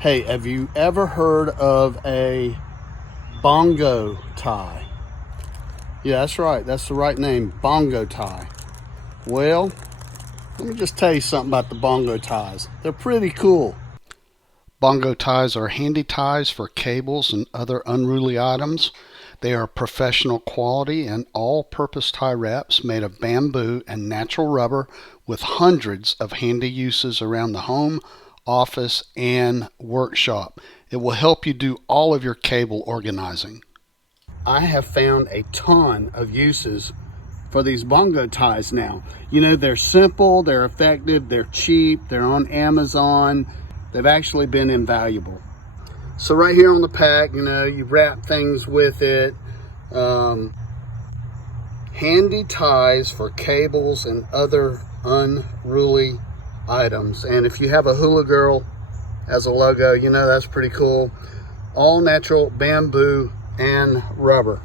Hey, have you ever heard of a bongo tie? Yeah, that's right. That's the right name, bongo tie. Well, let me just tell you something about the bongo ties. They're pretty cool. Bongo ties are handy ties for cables and other unruly items. They are professional quality and all-purpose tie wraps made of bamboo and natural rubber with hundreds of handy uses around the home, office, and workshop. It will help you do all of your cable organizing. I have found a ton of uses for these bongo ties now. You know, they're simple, they're effective, they're cheap, they're on Amazon. They've actually been invaluable. So right here on the pack, you know, you wrap things with it. Handy ties for cables and other unruly items. And if you have a hula girl as a logo, you know, that's pretty cool. All natural bamboo and rubber.